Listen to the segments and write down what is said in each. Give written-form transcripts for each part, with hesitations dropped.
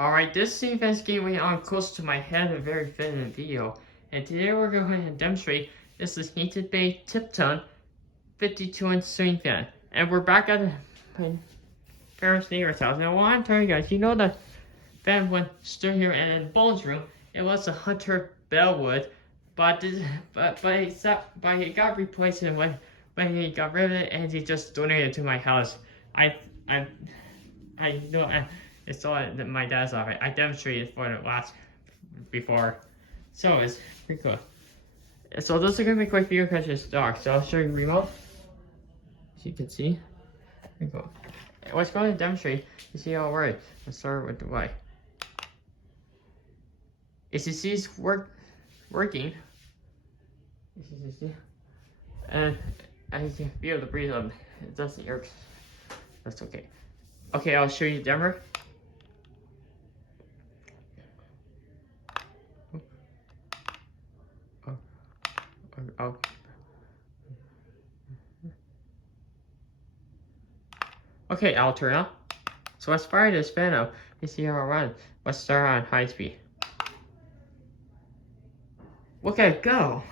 Alright, this ceiling fan is getting on close to my head, a very fit in the video. And today we're going to demonstrate this is Hampton Bay Tipton 52-inch ceiling fan. And we're back at my parents' neighbor's house. Now, what I'm telling you guys, you know the fan went stood here and in Bones' room, it was a Hunter Bellwood, but he got replaced when he got rid of it and he just donated it to my house. I know it's all at my dad's office. I demonstrated for the last before, so it's pretty cool. So this is gonna be a quick video because it's dark. So I'll show you the remote. As you can see, pretty cool. What's going to demonstrate? You see how it works. Let's start with the light. As you see, it's working. As you see, and you can feel the breeze of it. It doesn't work. That's okay. Okay, I'll show you the dimmer. Okay, I'll turn on. So let's fire this fan up. You see how it runs. Let's start on high speed. Look at it go.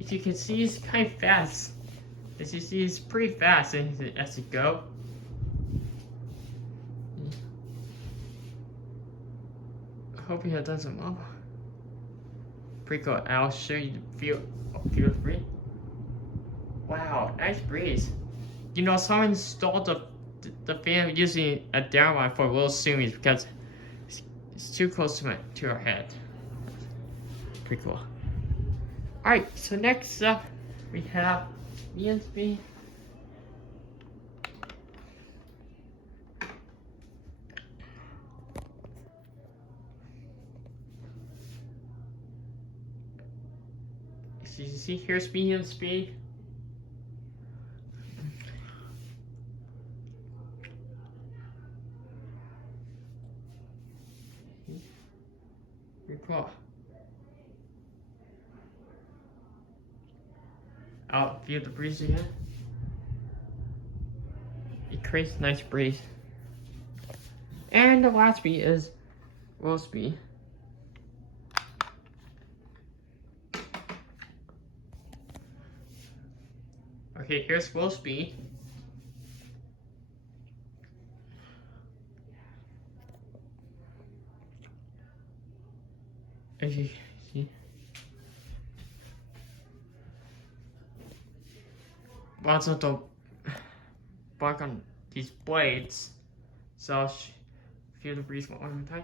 As you can see, it's kind of fast. As you see, it's pretty fast as it go. Hoping it doesn't move. Pretty cool. I'll show you the feel the breeze. Wow, nice breeze. You know, someone installed the fan using a down one for little zoomies because it's too close to our head. Pretty cool. Alright, so next up we have ESP. So you see here's medium speed. Pretty cool. I'll feel the breeze again. It creates a nice breeze. And the last speed is low speed. Okay, here's low speed. As you see. Lots of the bark on these blades. So I'll feel the breeze one more time.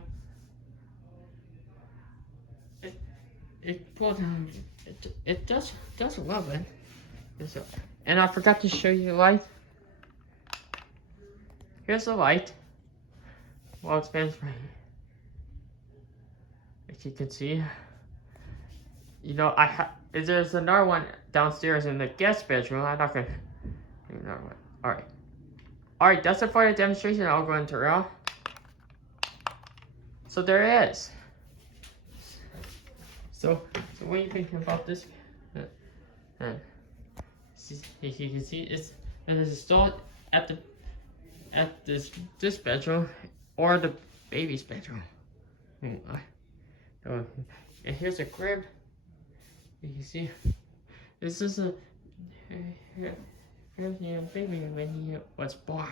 It pulls down. It does a little bit. And I forgot to show you the light. Here's the light. Well, it spans right here. As you can see, you know, there's another one downstairs in the guest bedroom. I'm not gonna do another one. Alright, that's it for the demonstration. I'll go into real. So there it is. So what do you think about this? You can see it's installed at this bedroom or the baby's bedroom. And here's a crib. You can see this is here's the baby when he was born,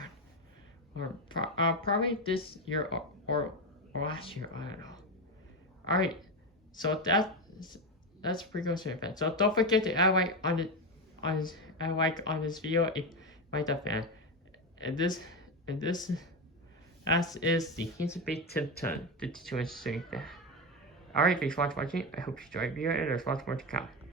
or probably this year or last year. I don't know. All right, so that's pretty good fan. So don't forget to add like on this video if you like the fan. And this is the Hampton Bay Tipton 52-inch ceiling fan. Alright, thanks for watching. I hope you enjoyed the video and there's lots more to come.